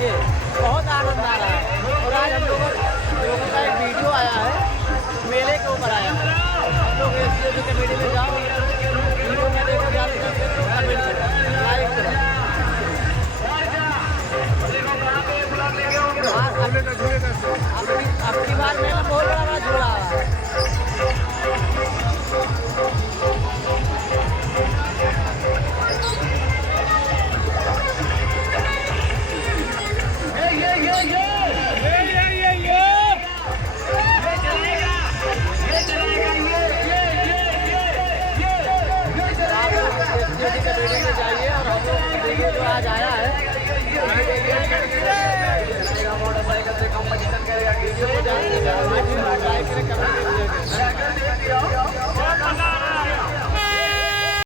ये बहुत आनंद आ रहा है। और आज हम लोगों का एक वीडियो आया है, मेले के ऊपर आया है। हम लोग इस कमेटी में जाओ, वीडियो में देखो, ज़्यादा तो कमेंट करो, लाइक करो। आपकी बार मेला बहुत बड़ा झूला है।